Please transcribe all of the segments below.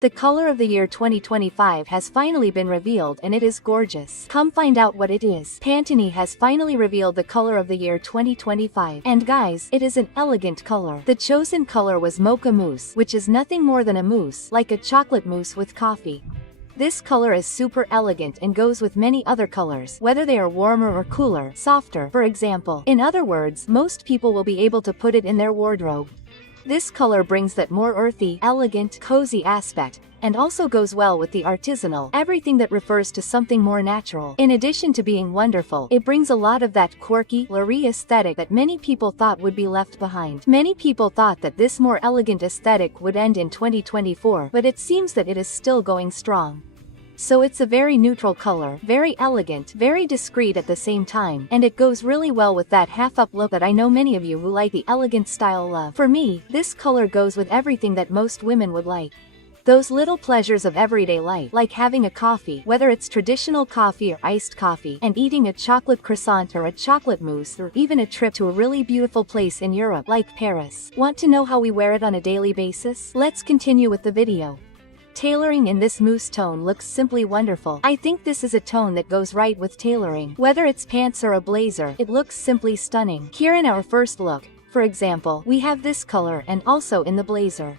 The color of the year 2025 has finally been revealed and it is gorgeous. Come find out what it is. Pantone has finally revealed the color of the year 2025. And guys, it is an elegant color. The chosen color was Mocha Mousse, which is nothing more than a mousse, like a chocolate mousse with coffee. This color is super elegant and goes with many other colors, whether they are warmer or cooler, softer, for example. In other words, most people will be able to put it in their wardrobe. This color brings that more earthy, elegant, cozy aspect, and also goes well with the artisanal, everything that refers to something more natural. In addition to being wonderful, it brings a lot of that quirky, fleury aesthetic that many people thought would be left behind. Many people thought that this more elegant aesthetic would end in 2024, but it seems that it is still going strong. So it's a very neutral color, very elegant, very discreet at the same time, and it goes really well with that half-up look that I know many of you who like the elegant style love. For me, this color goes with everything that most women would like. Those little pleasures of everyday life, like having a coffee, whether it's traditional coffee or iced coffee, and eating a chocolate croissant or a chocolate mousse, or even a trip to a really beautiful place in Europe, like Paris. Want to know how we wear it on a daily basis? Let's continue with the video. Tailoring in this mousse tone looks simply wonderful. I think this is a tone that goes right with tailoring. Whether it's pants or a blazer, it looks simply stunning. Here in our first look, for example, we have this color and also in the blazer.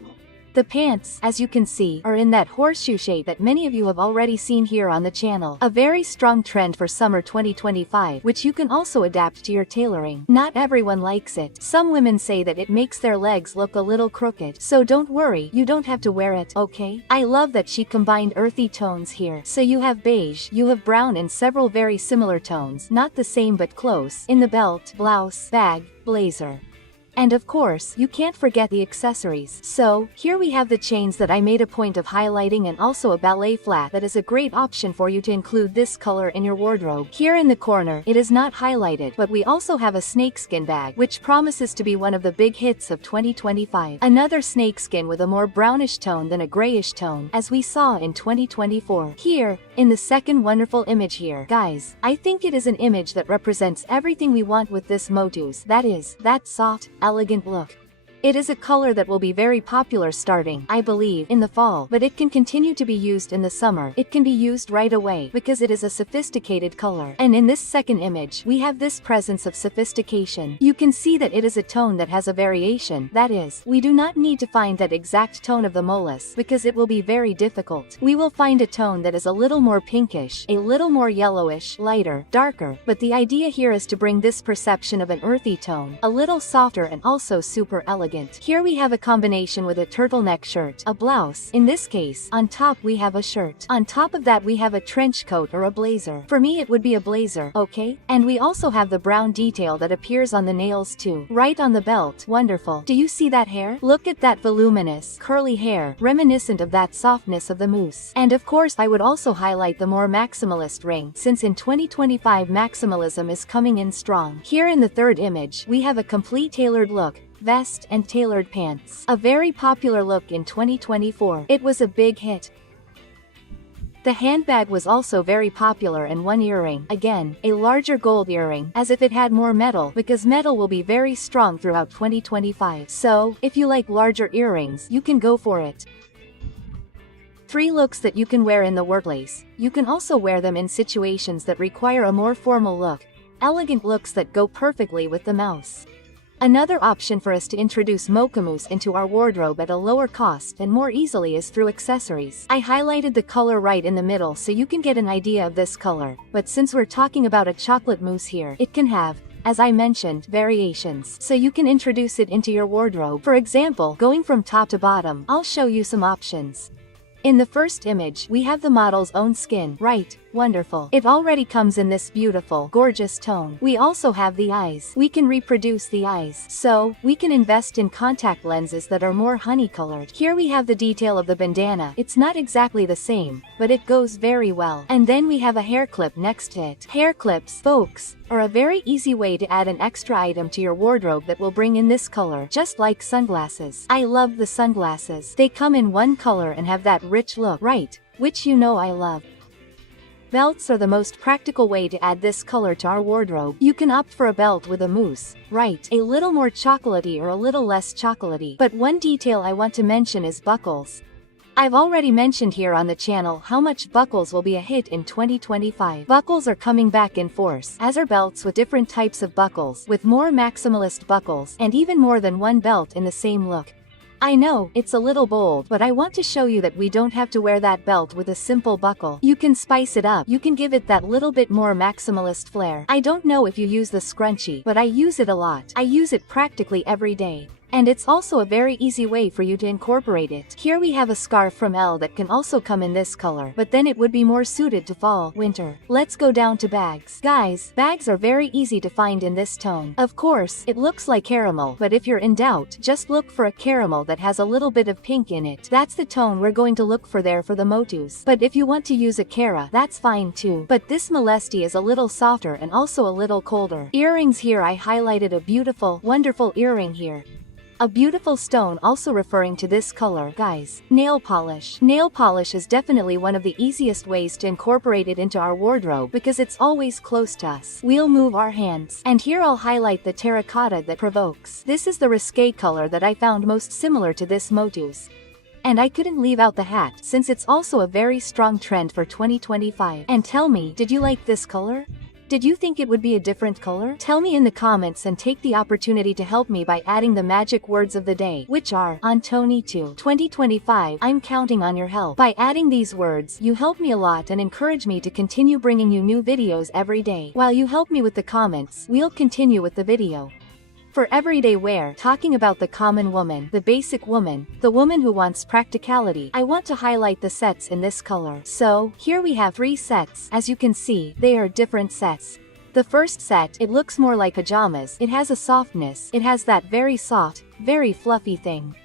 The pants, as you can see, are in that horseshoe shape that many of you have already seen here on the channel. A very strong trend for summer 2025, which you can also adapt to your tailoring. Not everyone likes it. Some women say that it makes their legs look a little crooked. So don't worry, you don't have to wear it, okay? I love that she combined earthy tones here. So you have beige, you have brown and several very similar tones, not the same but close, in the belt, blouse, bag, blazer. And of course, you can't forget the accessories. So, here we have the chains that I made a point of highlighting and also a ballet flat that is a great option for you to include this color in your wardrobe. Here in the corner, it is not highlighted, but we also have a snakeskin bag, which promises to be one of the big hits of 2025. Another snakeskin with a more brownish tone than a grayish tone, as we saw in 2024. Here, in the second wonderful image here, guys, I think it is an image that represents everything we want with this motus, that is, that soft, elegant look. It is a color that will be very popular starting, I believe, in the fall, but it can continue to be used in the summer. It can be used right away, because it is a sophisticated color. And in this second image, we have this presence of sophistication. You can see that it is a tone that has a variation, that is, we do not need to find that exact tone of the molus, because it will be very difficult. We will find a tone that is a little more pinkish, a little more yellowish, lighter, darker, but the idea here is to bring this perception of an earthy tone, a little softer and also super elegant. Here we have a combination with a turtleneck shirt, a blouse, in this case, on top we have a shirt. On top of that we have a trench coat or a blazer. For me it would be a blazer, okay? And we also have the brown detail that appears on the nails too. Right on the belt, wonderful. Do you see that hair? Look at that voluminous, curly hair, reminiscent of that softness of the mousse. And of course I would also highlight the more maximalist ring, since in 2025 maximalism is coming in strong. Here in the third image, we have a complete tailored look, vest and tailored pants. A very popular look in 2024. It was a big hit. The handbag was also very popular, and one earring, again, a larger gold earring, as if it had more metal, because metal will be very strong throughout 2025. So, if you like larger earrings, you can go for it. 3 looks that you can wear in the workplace. You can also wear them in situations that require a more formal look. Elegant looks that go perfectly with the mouse. Another option for us to introduce Mocha Mousse into our wardrobe at a lower cost and more easily is through accessories. I highlighted the color right in the middle so you can get an idea of this color, but since we're talking about a chocolate mousse here, it can have, as I mentioned, variations, so you can introduce it into your wardrobe. For example, going from top to bottom, I'll show you some options. In the first image, we have the model's own skin, right? Wonderful. It already comes in this beautiful, gorgeous tone. We also have the eyes. We can reproduce the eyes. So, we can invest in contact lenses that are more honey-colored. Here we have the detail of the bandana. It's not exactly the same, but it goes very well. And then we have a hair clip next to it. Hair clips, folks, are a very easy way to add an extra item to your wardrobe that will bring in this color, just like sunglasses. I love the sunglasses. They come in one color and have that rich look, right? Which you know I love. Belts are the most practical way to add this color to our wardrobe. You can opt for a belt with a mousse, right? A little more chocolatey or a little less chocolatey. But one detail I want to mention is buckles. I've already mentioned here on the channel how much buckles will be a hit in 2025. Buckles are coming back in force, as are belts with different types of buckles, with more maximalist buckles, and even more than one belt in the same look. I know, it's a little bold, but I want to show you that we don't have to wear that belt with a simple buckle. You can spice it up, you can give it that little bit more maximalist flair. I don't know if you use the scrunchie, but I use it a lot. I use it practically every day. And it's also a very easy way for you to incorporate it. Here we have a scarf from Elle that can also come in this color, but then it would be more suited to fall, winter. Let's go down to bags. Guys, bags are very easy to find in this tone. Of course, it looks like caramel, but if you're in doubt, just look for a caramel that has a little bit of pink in it. That's the tone we're going to look for there for the motus. But if you want to use a cara, that's fine too. But this molesty is a little softer and also a little colder. Earrings here, I highlighted a beautiful, wonderful earring here. A beautiful stone also referring to this color. Guys, nail polish. Nail polish is definitely one of the easiest ways to incorporate it into our wardrobe because it's always close to us. We'll move our hands. And here I'll highlight the terracotta that provokes. This is the risque color that I found most similar to this motus. And I couldn't leave out the hat, since it's also a very strong trend for 2025. And tell me, did you like this color? Did you think it would be a different color? Tell me in the comments and take the opportunity to help me by adding the magic words of the day, which are, Antoni 2. 2025, I'm counting on your help. By adding these words, you help me a lot and encourage me to continue bringing you new videos every day. While you help me with the comments, we'll continue with the video. For everyday wear, talking about the common woman, the basic woman, the woman who wants practicality, I want to highlight the sets in this color. So, here we have 3 sets. As you can see, they are different sets. The first set, it looks more like pajamas. It has a softness. It has that very soft, very fluffy thing.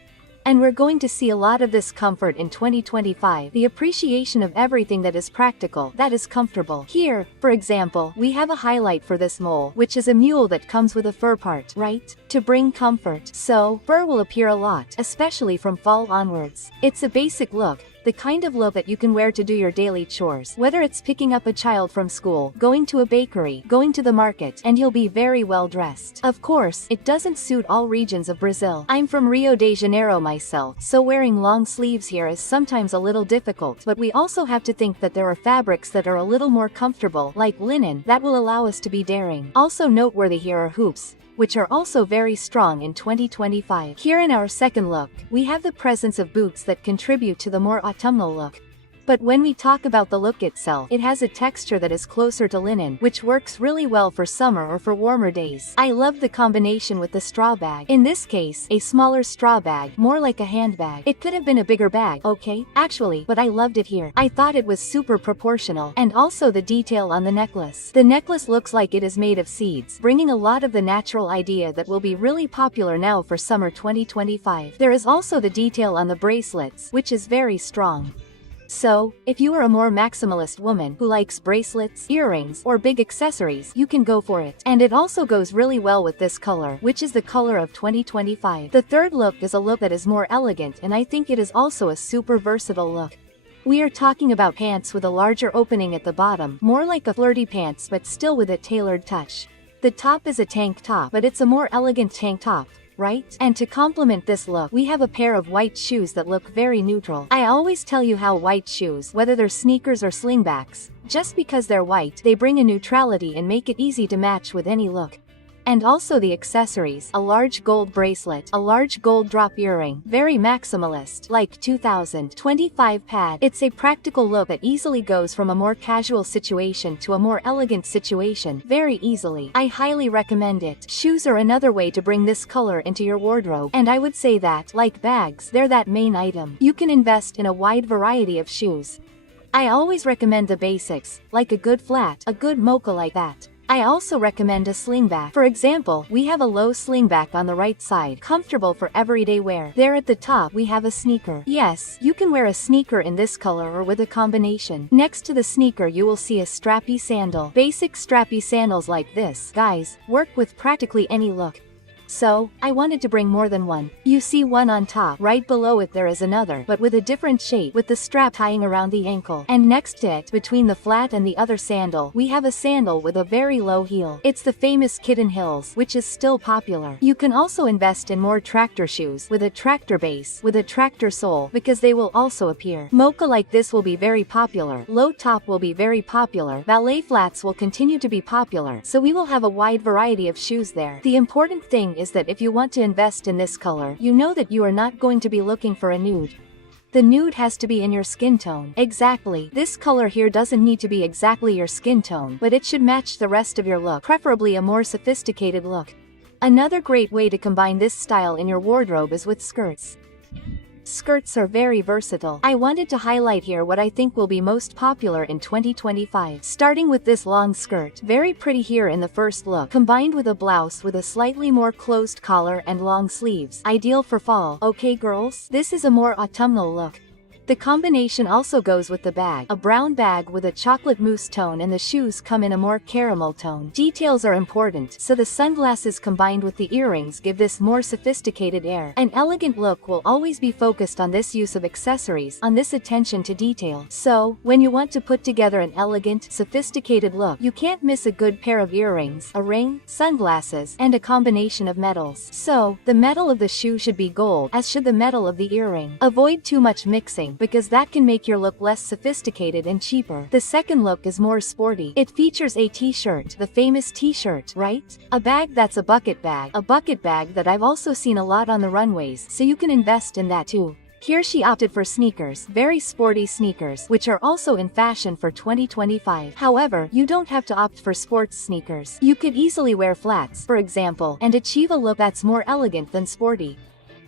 And we're going to see a lot of this comfort in 2025, the appreciation of everything that is practical, that is comfortable. Here, for example, we have a highlight for this mole, which is a mule that comes with a fur part, right? To bring comfort. So, fur will appear a lot, especially from fall onwards. It's a basic look. The kind of look that you can wear to do your daily chores, whether it's picking up a child from school, going to a bakery, going to the market, and you'll be very well dressed. Of course, it doesn't suit all regions of Brazil. I'm from Rio de Janeiro myself, so wearing long sleeves here is sometimes a little difficult, but we also have to think that there are fabrics that are a little more comfortable, like linen, that will allow us to be daring. Also noteworthy here are hoops, which are also very strong in 2025. Here in our second look, we have the presence of boots that contribute to the more autumnal look. But when we talk about the look itself, it has a texture that is closer to linen, which works really well for summer or for warmer days. I love the combination with the straw bag. In this case, a smaller straw bag, more like a handbag. It could have been a bigger bag, okay, actually, but I loved it here. I thought it was super proportional. And also the detail on the necklace. The necklace looks like it is made of seeds, bringing a lot of the natural idea that will be really popular now for summer 2025. There is also the detail on the bracelets, which is very strong. So, if you are a more maximalist woman who likes bracelets, earrings, or big accessories, you can go for it. And it also goes really well with this color, which is the color of 2025. The third look is a look that is more elegant, and I think it is also a super versatile look. We are talking about pants with a larger opening at the bottom, more like a flirty pants but still with a tailored touch. The top is a tank top, but it's a more elegant tank top, right? And to complement this look, we have a pair of white shoes that look very neutral. I always tell you how white shoes, whether they're sneakers or slingbacks, just because they're white, they bring a neutrality and make it easy to match with any look. And also the accessories, a large gold bracelet, a large gold drop earring, very maximalist, like 2025 pad. It's a practical look that easily goes from a more casual situation to a more elegant situation, very easily. I highly recommend it. Shoes are another way to bring this color into your wardrobe, and I would say that, like bags, they're that main item. You can invest in a wide variety of shoes. I always recommend the basics, like a good flat, a good mocha like that. I also recommend a slingback. For example, we have a low slingback on the right side, comfortable for everyday wear. There at the top we have a sneaker. Yes, you can wear a sneaker in this color or with a combination. Next to the sneaker you will see a strappy sandal. Basic strappy sandals like this, guys, work with practically any look. so I wanted to bring more than one. You see one on top, right below it there is another, but with a different shape, with the strap tying around the ankle. And next to it, between the flat and the other sandal, we have a sandal with a very low heel. It's the famous Kitten Hills, which is still popular. You can also invest in more tractor shoes, with a tractor base, with a tractor sole, because they will also appear. Mocha like this will be very popular. Low top will be very popular. Ballet flats will continue to be popular, so we will have a wide variety of shoes there. The important thing is that if you want to invest in this color, you know that you are not going to be looking for a nude. The nude has to be in your skin tone. Exactly. This color here doesn't need to be exactly your skin tone, but it should match the rest of your look, preferably a more sophisticated look. Another great way to combine this style in your wardrobe is with skirts. Skirts are very versatile. I wanted to highlight here what I think will be most popular in 2025. Starting with this long skirt, very pretty here in the first look, combined with a blouse with a slightly more closed collar and long sleeves. Ideal for fall. Okay girls? This is a more autumnal look. The combination also goes with the bag, a brown bag with a chocolate mousse tone, and the shoes come in a more caramel tone. Details are important, so the sunglasses combined with the earrings give this more sophisticated air. An elegant look will always be focused on this use of accessories, on this attention to detail. So, when you want to put together an elegant, sophisticated look, you can't miss a good pair of earrings, a ring, sunglasses, and a combination of metals. So, the metal of the shoe should be gold, as should the metal of the earring. Avoid too much mixing, because that can make your look less sophisticated and cheaper. The second look is more sporty. It features a t-shirt, the famous t-shirt, right? A bag that's a bucket bag that I've also seen a lot on the runways, so you can invest in that too. Here she opted for sneakers, very sporty sneakers, which are also in fashion for 2025. However, you don't have to opt for sports sneakers. You could easily wear flats, for example, and achieve a look that's more elegant than sporty.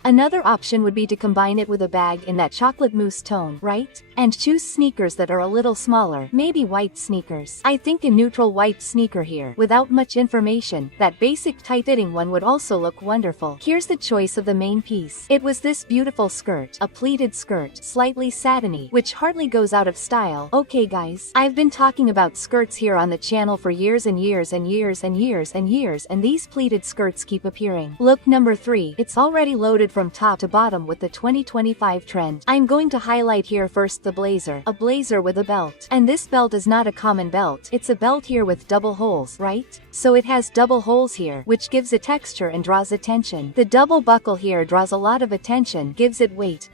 Another option would be to combine it with a bag in that chocolate mousse tone, right? And choose sneakers that are a little smaller, maybe white sneakers. I think a neutral white sneaker here, without much information, that basic tight-fitting one would also look wonderful. Here's the choice of the main piece. It was this beautiful skirt, a pleated skirt, slightly satiny, which hardly goes out of style. Okay guys, I've been talking about skirts here on the channel for years and years and years and years and years, and these pleated skirts keep appearing. Look number 3, it's already loaded from top to bottom with the 2025 trend. I'm going to highlight here first the blazer, a blazer with a belt. And this belt is not a common belt, it's a belt here with double holes, right? So it has double holes here, which gives it texture and draws attention. The double buckle here draws a lot of attention, gives it weight.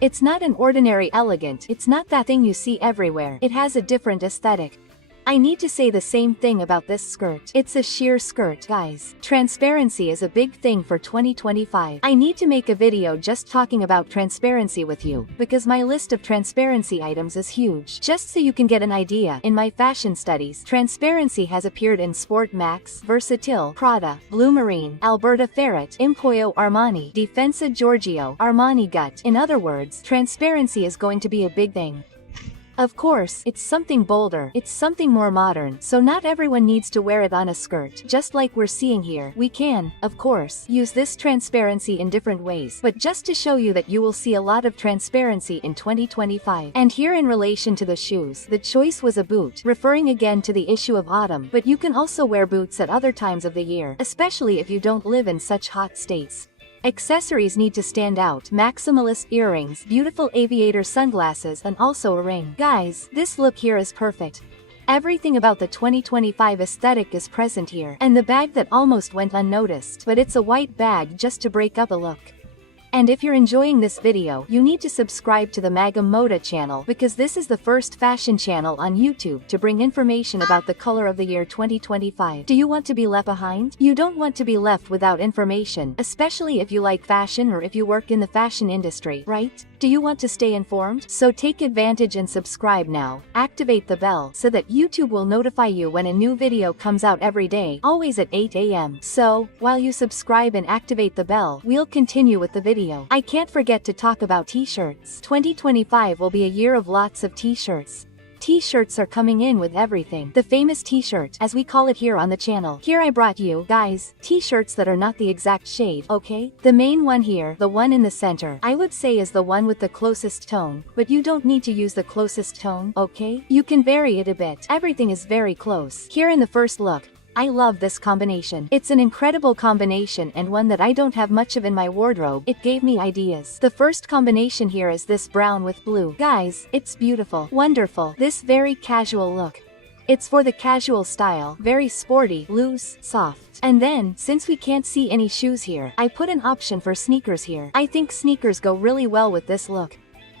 It's not an ordinary elegant, it's not that thing you see everywhere. It has a different aesthetic. I need to say the same thing about this skirt. It's a sheer skirt, guys. Transparency is a big thing for 2025. I need to make a video just talking about transparency with you, because my list of transparency items is huge. Just so you can get an idea, in my fashion studies, transparency has appeared in Sport Max, Versatile, Prada, Blue Marine, Alberta Ferret, Emporio Armani, Difensa Giorgio, Armani Gut. In other words, transparency is going to be a big thing. Of course, it's something bolder, it's something more modern, so not everyone needs to wear it on a skirt. Just like we're seeing here, we can, of course, use this transparency in different ways, but just to show you that you will see a lot of transparency in 2025. And here in relation to the shoes, the choice was a boot, referring again to the issue of autumn, but you can also wear boots at other times of the year, especially if you don't live in such hot states. Accessories need to stand out. Maximalist earrings, beautiful aviator sunglasses, and also a ring. Guys, this look here is perfect. Everything about the 2025 aesthetic is present here. And the bag that almost went unnoticed, but it's a white bag just to break up a look. And if you're enjoying this video, you need to subscribe to the Mocha channel, because this is the first fashion channel on YouTube to bring information about the color of the year 2025. Do you want to be left behind? You don't want to be left without information, especially if you like fashion or if you work in the fashion industry, right? Do you want to stay informed? So take advantage and subscribe now. Activate the bell so that YouTube will notify you when a new video comes out every day, always at 8 AM. So, while you subscribe and activate the bell, we'll continue with the video. I can't forget to talk about t-shirts. 2025 will be a year of lots of t-shirts. T-shirts are coming in with everything. The famous t-shirt, as we call it here on the channel. Here I brought you, guys, t-shirts that are not the exact shade, okay? The main one here, the one in the center, I would say is the one with the closest tone, but you don't need to use the closest tone, okay? You can vary it a bit. Everything is very close. Here in the first look, I love this combination. It's an incredible combination and one that I don't have much of in my wardrobe. It gave me ideas. The first combination here is this brown with blue. Guys, it's beautiful. Wonderful. This very casual look. It's for the casual style, very sporty, loose, soft. And then, since we can't see any shoes here, I put an option for sneakers here. I think sneakers go really well with this look.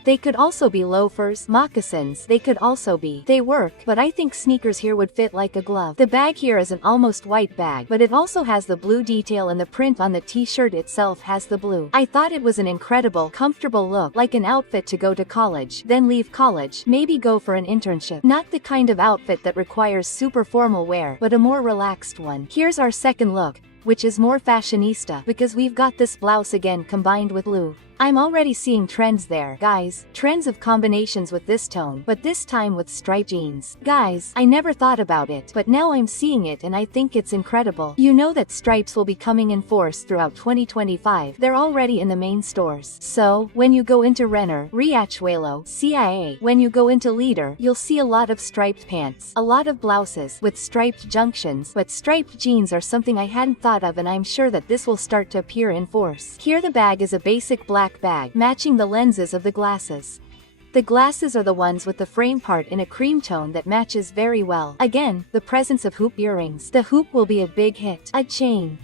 They could also be loafers, moccasins, they could also be. They work, but I think sneakers here would fit like a glove. The bag here is an almost white bag, but it also has the blue detail and the print on the t-shirt itself has the blue. I thought it was an incredible, comfortable look, like an outfit to go to college, then leave college, maybe go for an internship. Not the kind of outfit that requires super formal wear, but a more relaxed one. Here's our second look, which is more fashionista, because we've got this blouse again combined with blue. I'm already seeing trends there, guys. Trends of combinations with this tone, but this time with striped jeans. Guys, I never thought about it, but now I'm seeing it and I think it's incredible. You know that stripes will be coming in force throughout 2025. They're already in the main stores. So, when you go into Renner, Riachuelo, CIA, when you go into Leader, you'll see a lot of striped pants, a lot of blouses with striped junctions, but striped jeans are something I hadn't thought of and I'm sure that this will start to appear in force. Here the bag is a basic black bag, matching the lenses of the glasses. The glasses are the ones with the frame part in a cream tone that matches very well. Again, the presence of hoop earrings. The hoop will be a big hit. A chain.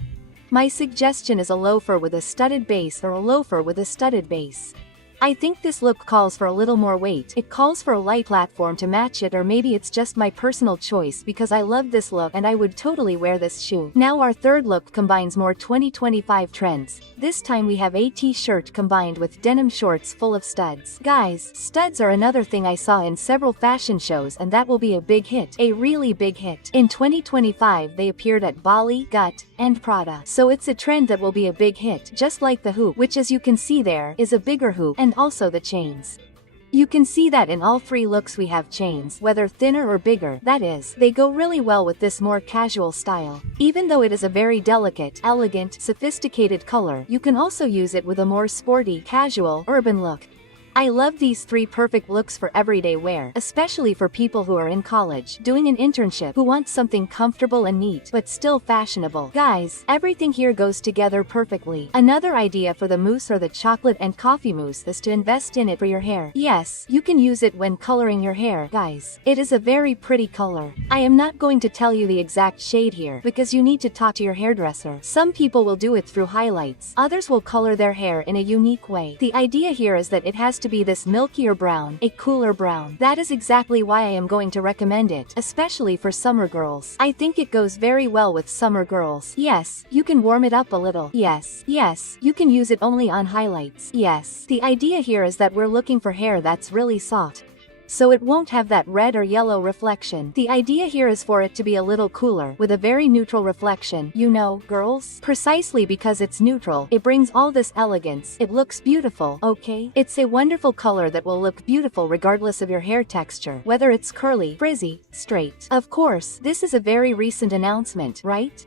My suggestion is a loafer with a studded base or a loafer with a studded base. I think this look calls for a little more weight. It calls for a light platform to match it, or maybe it's just my personal choice because I love this look and I would totally wear this shoe. Now our third look combines more 2025 trends. This time we have a t-shirt combined with denim shorts full of studs. Guys, studs are another thing I saw in several fashion shows and that will be a big hit. A really big hit. In 2025 they appeared at Bali, Gut, and Prada. So it's a trend that will be a big hit, just like the hoop, which as you can see there, is a bigger hoop, and also the chains. You can see that in all three looks we have chains, whether thinner or bigger, that is, they go really well with this more casual style. Even though it is a very delicate, elegant, sophisticated color, you can also use it with a more sporty, casual, urban look. I love these three perfect looks for everyday wear, especially for people who are in college, doing an internship, who want something comfortable and neat, but still fashionable. Guys, everything here goes together perfectly. Another idea for the mousse or the chocolate and coffee mousse is to invest in it for your hair. Yes, you can use it when coloring your hair, guys. It is a very pretty color. I am not going to tell you the exact shade here, because you need to talk to your hairdresser. Some people will do it through highlights, others will color their hair in a unique way. The idea here is that it has to be this milkier brown, a cooler brown. That is exactly why I am going to recommend it, especially for summer girls. I think it goes very well with summer girls. Yes, you can warm it up a little. Yes, you can use it only on highlights. Yes, the idea here is that we're looking for hair that's really soft, so it won't have that red or yellow reflection. The idea here is for it to be a little cooler, with a very neutral reflection, you know, girls? Precisely because it's neutral, it brings all this elegance. It looks beautiful, okay? It's a wonderful color that will look beautiful regardless of your hair texture, whether it's curly, frizzy, straight. Of course, this is a very recent announcement, right?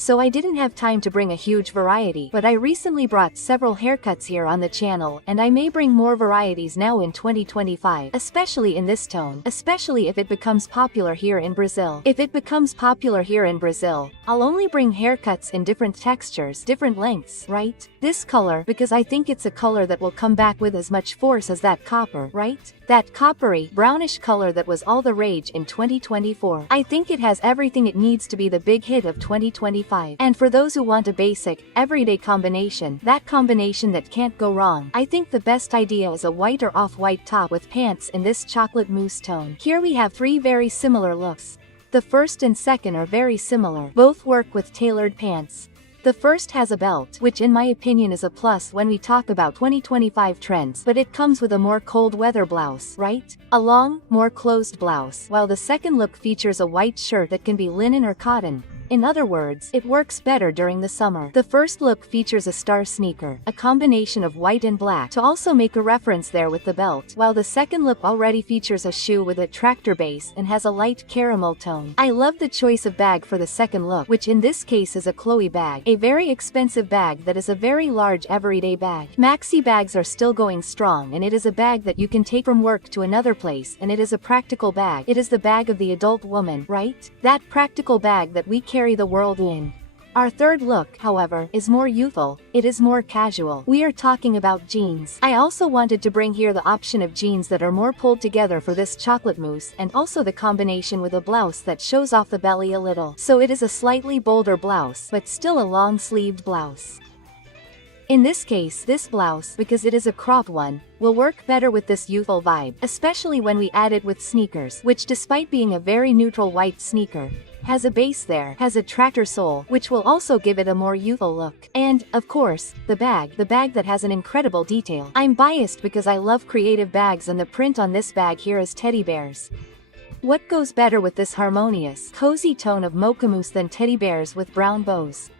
So I didn't have time to bring a huge variety, but I recently brought several haircuts here on the channel, and I may bring more varieties now in 2025, especially in this tone, especially if it becomes popular here in Brazil. If it becomes popular here in Brazil, I'll only bring haircuts in different textures, different lengths, right? This color, because I think it's a color that will come back with as much force as that copper, right? That coppery, brownish color that was all the rage in 2024. I think it has everything it needs to be the big hit of 2025. And for those who want a basic, everyday combination, that combination that can't go wrong, I think the best idea is a white or off-white top with pants in this chocolate mousse tone. Here we have three very similar looks. The first and second are very similar. Both work with tailored pants. The first has a belt, which in my opinion is a plus when we talk about 2025 trends, but it comes with a more cold weather blouse, right? A long, more closed blouse, while the second look features a white shirt that can be linen or cotton. In other words, it works better during the summer. The first look features a star sneaker, a combination of white and black to also make a reference there with the belt, while the second look already features a shoe with a tractor base and has a light caramel tone. I love the choice of bag for the second look, which in this case is a Chloe bag, a very expensive bag that is a very large everyday bag. Maxi bags are still going strong, and it is a bag that you can take from work to another place, and it is a practical bag. It is the bag of the adult woman, right? That practical bag that we carry the world in. Our third look, however, is more youthful. It is more casual. We are talking about jeans. I also wanted to bring here the option of jeans that are more pulled together for this chocolate mousse, and also the combination with a blouse that shows off the belly a little. So it is a slightly bolder blouse, but still a long-sleeved blouse. In this case, this blouse, because it is a cropped one, will work better with this youthful vibe, especially when we add it with sneakers, which despite being a very neutral white sneaker, has a base there, has a tractor sole, which will also give it a more youthful look. And, of course, the bag that has an incredible detail. I'm biased because I love creative bags, and the print on this bag here is teddy bears. What goes better with this harmonious, cozy tone of Mocha Mousse than teddy bears with brown bows?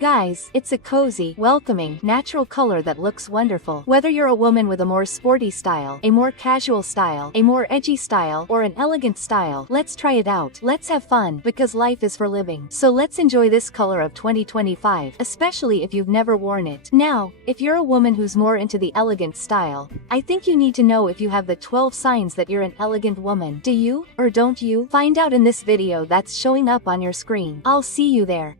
Guys, it's a cozy, welcoming, natural color that looks wonderful. Whether you're a woman with a more sporty style, a more casual style, a more edgy style, or an elegant style, let's try it out. Let's have fun, because life is for living. So let's enjoy this color of 2025, especially if you've never worn it. Now, if you're a woman who's more into the elegant style, I think you need to know if you have the 12 signs that you're an elegant woman. Do you, or don't you? Find out in this video that's showing up on your screen. I'll see you there.